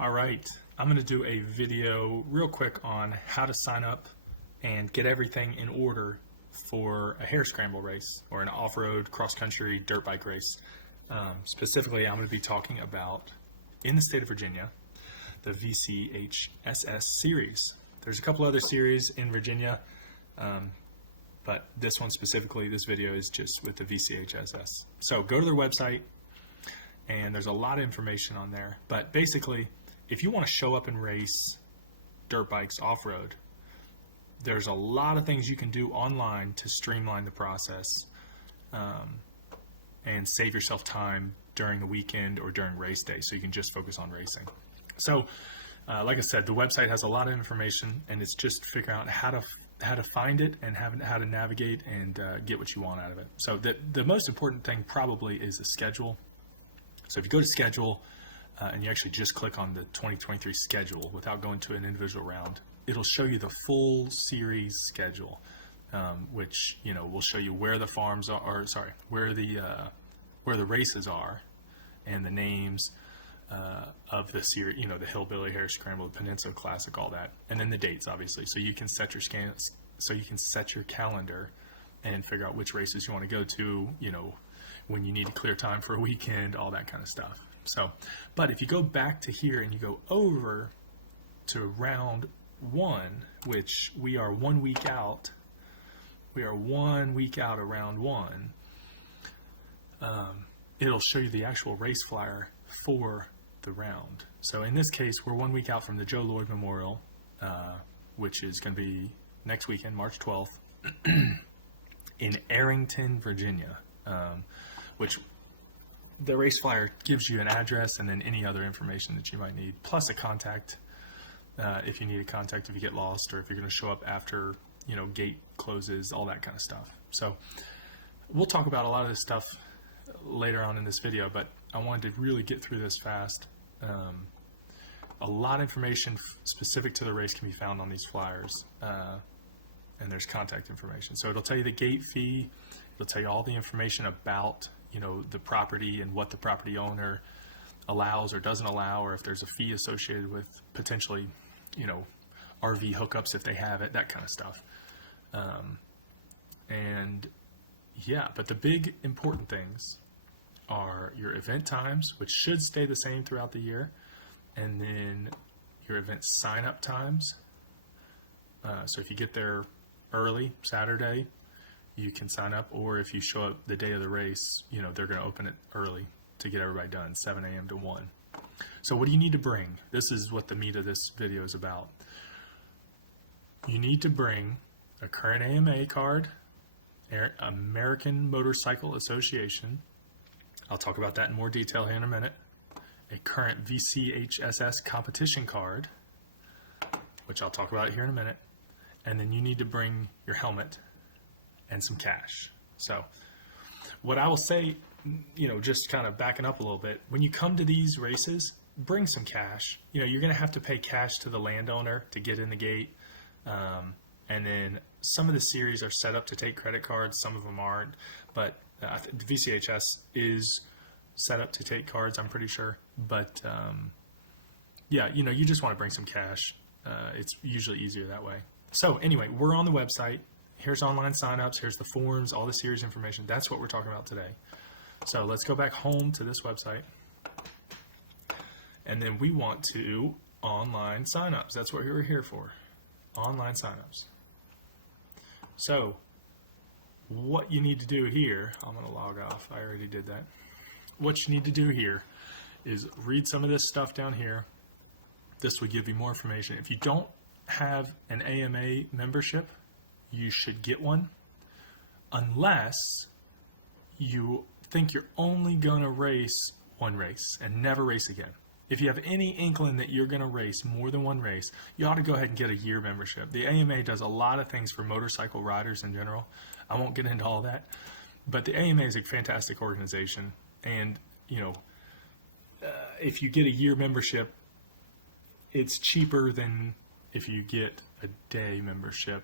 All right, I'm going to do a video real quick on how to sign up and get everything in order for a Harescramble race or an off-road cross-country dirt bike race. Specifically, I'm going to be talking about, in the state of Virginia, the VCHSS series. There's a couple other series in Virginia, but this one specifically, this video is just with the VCHSS. So go to their website, and there's a lot of information on there. But basically, if you want to show up and race dirt bikes off-road, there's a lot of things you can do online to streamline the process and save yourself time during the weekend or during race day, so you can just focus on racing. So like I said, the website has a lot of information, and it's just figuring out how to find it and how to navigate and get what you want out of it. So the most important thing probably is a schedule. So if you go to schedule and you actually just click on the 2023 schedule without going to an individual round, it'll show you the full series schedule, which will show you where the farms are, or sorry, where the races are, and the names of the series, the Hillbilly, Harescramble, the Peninsula Classic, all that, and then the dates, obviously. So you can set your calendar and figure out which races you want to go to, when you need to clear time for a weekend, all that kind of stuff. So, but if you go back to here and you go over to round one, which we are 1 week out, of round one, it'll show you the actual race flyer for the round. So in this case, we're 1 week out from the Joe Lloyd Memorial, which is going to be next weekend, March 12th, in Arrington, Virginia, which the race flyer gives you an address and then any other information that you might need, plus a contact if you need a contact if you get lost, or if you're going to show up after gate closes, all that kind of stuff. So we'll talk about a lot of this stuff later on in this video, but I wanted to really get through this fast. A lot of information specific to the race can be found on these flyers, and there's contact information. So it'll tell you the gate fee, it'll tell you all the information about the property and what the property owner allows or doesn't allow, or if there's a fee associated with potentially RV hookups if they have it, that kind of stuff. And yeah, but the big important things are your event times, which should stay the same throughout the year, and then your event sign up times. So if you get there early Saturday, you can sign up, or if you show up the day of the race, they're going to open it early to get everybody done, 7 a.m. to 1. So what do you need to bring? This is what the meat of this video is about. You need to bring a current AMA card, American Motorcycle Association. I'll talk about that in more detail here in a minute. A current VCHSS competition card, which I'll talk about here in a minute. And then you need to bring your helmet and some cash. So what I will say, just kind of backing up a little bit, when you come to these races, bring some cash. You're going to have to pay cash to the landowner to get in the gate. And then some of the series are set up to take credit cards, some of them aren't, but the VCHS is set up to take cards, I'm pretty sure. But yeah, you just want to bring some cash. It's usually easier that way. So anyway, we're on the website. Here's online signups. Here's the forms, all the series information. That's what we're talking about today. So let's go back home to this website. And then we want to online signups. That's what we're here for. Online signups. So what you need to do here, I'm going to log off. I already did that. What you need to do here is read some of this stuff down here. This will give you more information. If you don't have an AMA membership, you should get one, unless you think you're only going to race one race and never race again. If you have any inkling that you're going to race more than one race, you ought to go ahead and get a year membership. The AMA does a lot of things for motorcycle riders in general. I won't get into all that, but the AMA is a fantastic organization. And, if you get a year membership, it's cheaper than if you get a day membership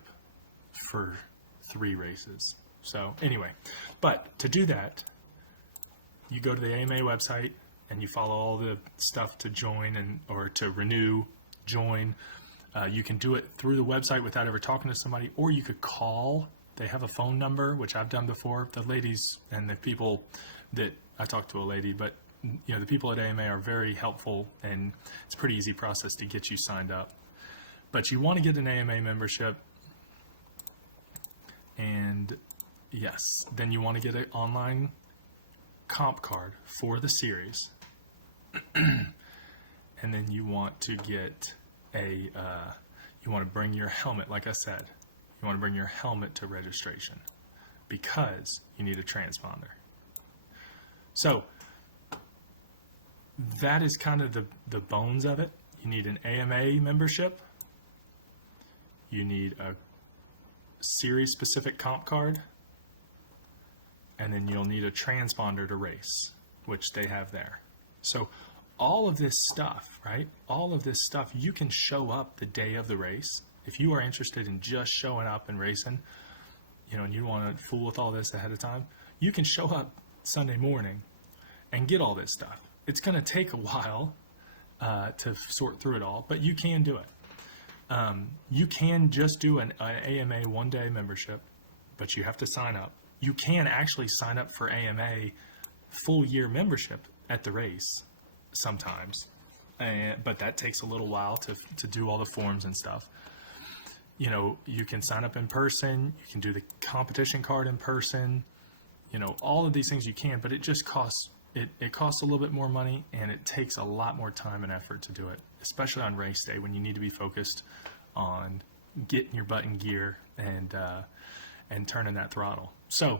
for 3 races. So anyway, but to do that, you go to the AMA website, and you follow all the stuff to join or to renew, join. You can do it through the website without ever talking to somebody, or you could call. They have a phone number, which I've done before. The ladies and the people that I talked to a lady, but the people at AMA are very helpful, and it's a pretty easy process to get you signed up. But you want to get an AMA membership, and yes, then you want to get an online comp card for the series, and then you want to get you want to bring your helmet. Like I said, you want to bring your helmet to registration because you need a transponder. So that is kind of the bones of it. You need an AMA membership. You need a series specific comp card, and then you'll need a transponder to race, which they have there. So all of this stuff, right? All of this stuff, you can show up the day of the race. If you are interested in just showing up and racing, and you want to fool with all this ahead of time, you can show up Sunday morning and get all this stuff. It's going to take a while to sort through it all, but you can do it. You can just do an AMA one-day membership, but you have to sign up. You can actually sign up for AMA full-year membership at the race sometimes, but that takes a little while to do all the forms and stuff. You can sign up in person. You can do the competition card in person. All of these things you can, but it just costs. It costs a little bit more money, and it takes a lot more time and effort to do it, especially on race day when you need to be focused on getting your butt in gear and turning that throttle. So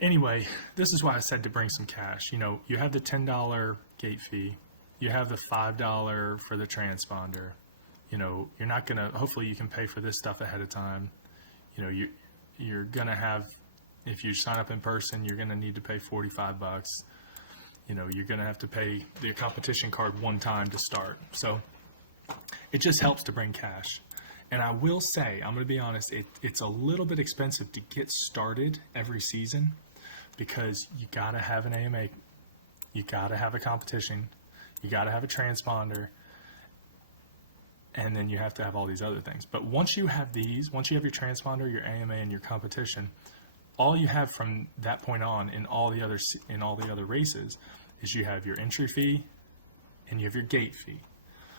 anyway, this is why I said to bring some cash. You have the $10 gate fee. You have the $5 for the transponder. You're not going to, hopefully you can pay for this stuff ahead of time. You're going to have, if you sign up in person, you're going to need to pay $45. You're going to have to pay the competition card one time to start. So it just helps to bring cash. And I will say, I'm going to be honest, it's a little bit expensive to get started every season because you got to have an AMA, you got to have a competition, you got to have a transponder, and then you have to have all these other things. But once you have once you have your transponder, your AMA, and your competition, all you have from that point on in all the other races is you have your entry fee and you have your gate fee.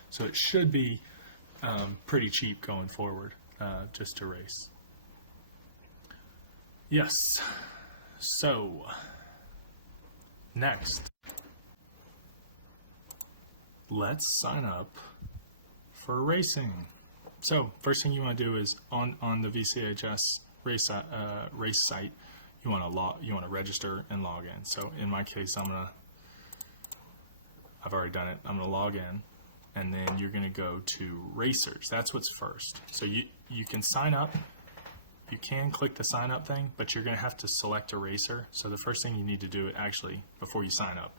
So it should be pretty cheap going forward just to race. Yes. So next, let's sign up for racing. So first thing you want to do is on the VCHSS race site, you want to register and log in. So in my case, I've already done it. I'm going to log in, and then you're going to go to racers. That's what's first. So you can sign up. You can click the sign up thing, but you're going to have to select a racer. So the first thing you need to do actually before you sign up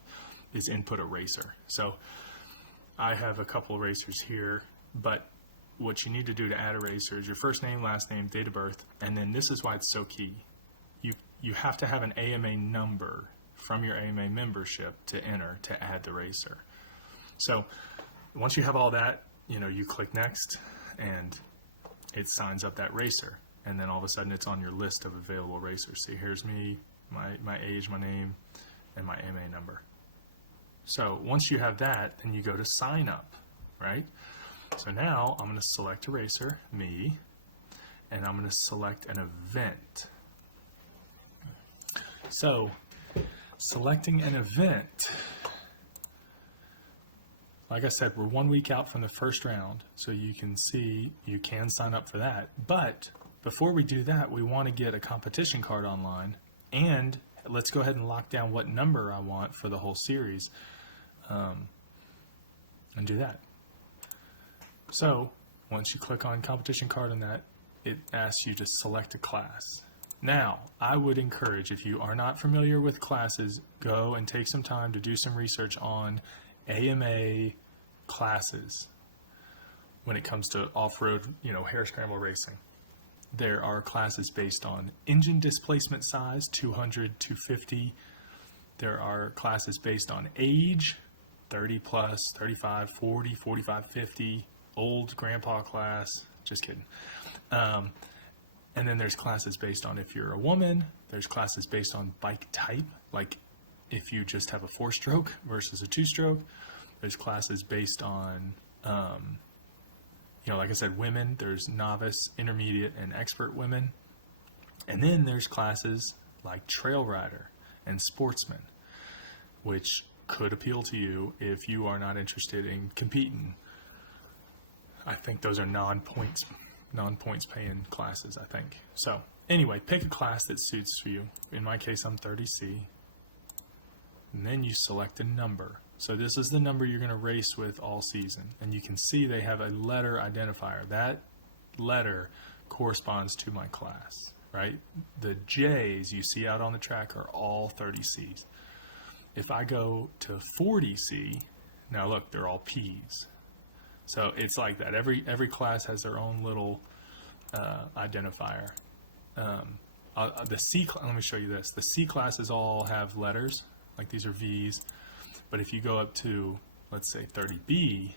is input a racer. So I have a couple of racers here, but what you need to do to add a racer is your first name, last name, date of birth, and then this is why it's so key. You have to have an AMA number from your AMA membership to enter to add the racer. So once you have all that, you click next, and it signs up that racer, and then all of a sudden it's on your list of available racers. See, here's me, my age, my name, and my AMA number. So once you have that, then you go to sign up, right? So now I'm going to select a racer, me, and I'm going to select an event. So selecting an event, like I said, we're 1 week out from the first round, so you can see you can sign up for that. But before we do that, we want to get a competition card online, and let's go ahead and lock down what number I want for the whole series, and do that. So once you click on competition card on that, it asks you to select a class. Now, I would encourage, if you are not familiar with classes, go and take some time to do some research on AMA classes when it comes to off-road, Harescramble racing. There are classes based on engine displacement size, 200, 250, There are classes based on age, 30 plus, 35, 40, 45, 50, old grandpa class. Just kidding. And then there's classes based on if you're a woman. There's classes based on bike type, like if you just have a 4-stroke versus a 2-stroke. There's classes based on, like I said, women. There's novice, intermediate, and expert women. And then there's classes like trail rider and sportsman, which could appeal to you if you are not interested in competing. I think those are non-points paying classes, I think. So anyway, pick a class that suits you. In my case, I'm 30C. And then you select a number. So this is the number you're going to race with all season. And you can see they have a letter identifier. That letter corresponds to my class, right? The J's you see out on the track are all 30Cs. If I go to 40C, now look, they're all P's. So it's like that. Every class has their own little identifier. The C, let me show you this. The C classes all have letters, like these are V's. But if you go up to, let's say 30B,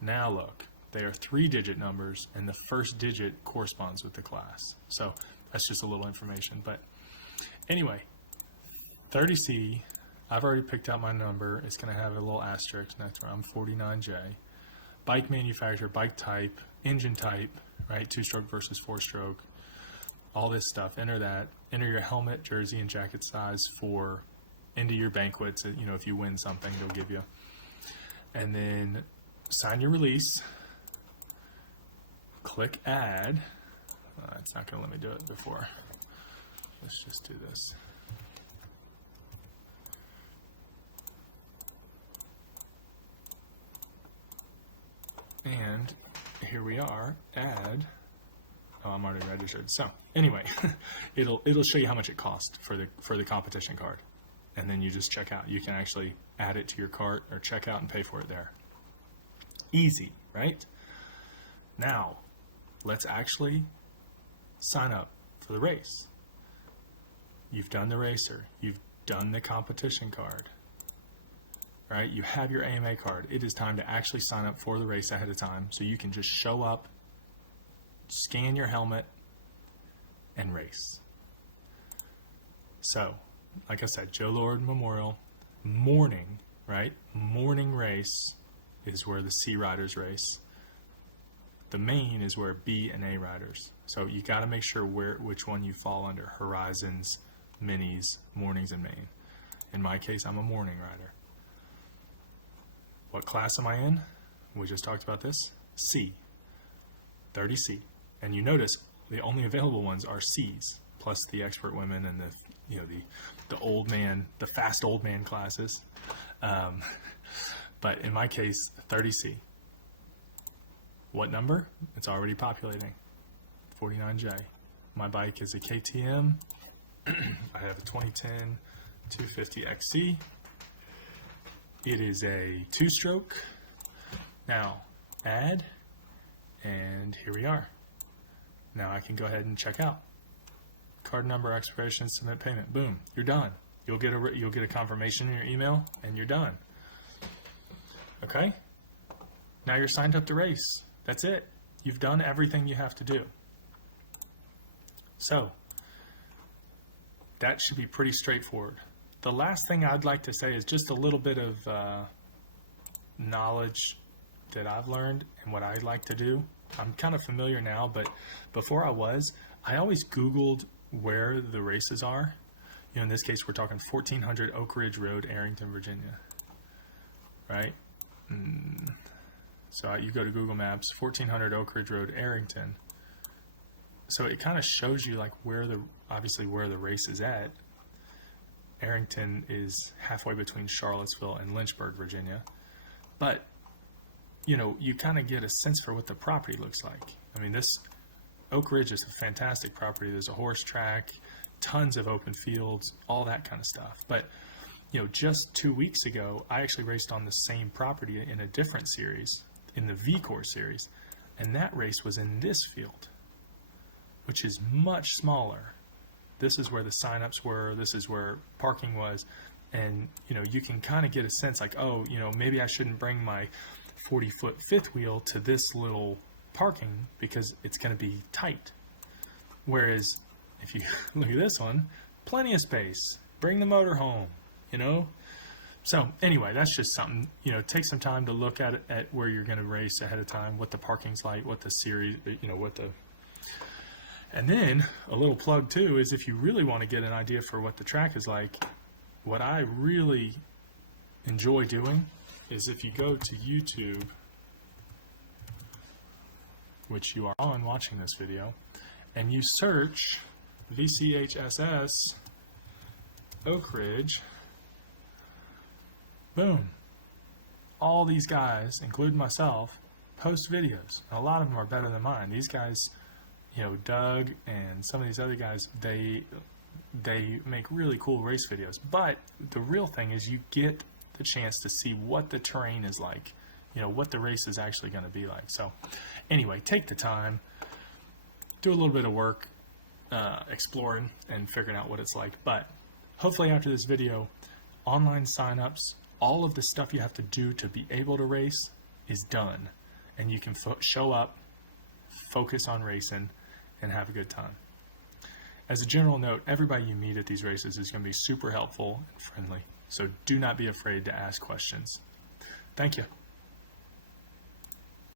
now look, they are 3-digit numbers, and the first digit corresponds with the class. So that's just a little information. But anyway, 30C, I've already picked out my number. It's going to have a little asterisk next to it. I'm 49J. Bike manufacturer, bike type, engine type, right? 2-stroke versus 4-stroke, all this stuff. Enter that. Enter your helmet, jersey, and jacket size for into your banquets. If you win something, they'll give you. And then sign your release. Click add. It's not going to let me do it before. Let's just do this. And here we are, add. Oh, I'm already registered. So anyway, it'll show you how much it costs for the competition card. And then you just check out. You can actually add it to your cart or check out and pay for it there. Easy, right? Now, let's actually sign up for the race. You've done the racer. You've done the competition card. Right? You have your AMA card. It is time to actually sign up for the race ahead of time so you can just show up, scan your helmet, and race. So, like I said, Joe Lord Memorial, morning, right? Morning race is where the C riders race. The main is where B and A riders. So you got to make sure which one you fall under. Horizons, minis, mornings, and main. In my case, I'm a morning rider. What class am I in? We just talked about this. C, 30C. And you notice the only available ones are C's, plus the expert women and the old man, the fast old man classes. But in my case, 30C. What number? It's already populating. 49J. My bike is a KTM. I have a 2010 250XC. It is a 2-stroke. Now, add, and here we are. Now I can go ahead and check out. Card number, expiration, submit payment. Boom, you're done. You'll get a confirmation in your email, and you're done. Okay? Now you're signed up to race. That's it. You've done everything you have to do. So, that should be pretty straightforward. The last thing I'd like to say is just a little bit of knowledge that I've learned and what I like to do. I'm kind of familiar now, but before I always Googled where the races are. In this case, we're talking 1400 Oak Ridge Road, Arrington, Virginia. Right? So you go to Google Maps, 1400 Oak Ridge Road, Arrington. So it kind of shows you like where the race is at. Arrington is halfway between Charlottesville and Lynchburg, Virginia. But, you kind of get a sense for what the property looks like. I mean, this Oak Ridge is a fantastic property. There's a horse track, tons of open fields, all that kind of stuff. But, just 2 weeks ago, I actually raced on the same property in a different series, in the V-Core series. And that race was in this field, which is much smaller. This is where the signups were. This is where parking was. And, you know, you can kind of get a sense like, oh, you know, maybe I shouldn't bring my 40-foot fifth wheel to this little parking because it's going to be tight. Whereas if you look at this one, plenty of space, bring the motor home, you know. So anyway, that's just something, you know, take some time to look at where you're going to race ahead of time, what the parking's like, what the series, you know, and then a little plug too is if you really want to get an idea for what the track is like, what I really enjoy doing is if you go to YouTube, which you are on watching this video, and you search VCHSS Oak Ridge, boom, all these guys, including myself, post videos. And a lot of them are better than mine. These guys, you know, Doug and some of these other guys, they make really cool race videos. But the real thing is you get the chance to see what the terrain is like, you know, what the race is actually going to be like. So anyway, take the time, do a little bit of work exploring and figuring out what it's like. But hopefully after this video, online signups, all of the stuff you have to do to be able to race is done. And you can show up, focus on racing, and have a good time. As a general note, everybody you meet at these races is going to be super helpful and friendly. So do not be afraid to ask questions. Thank you.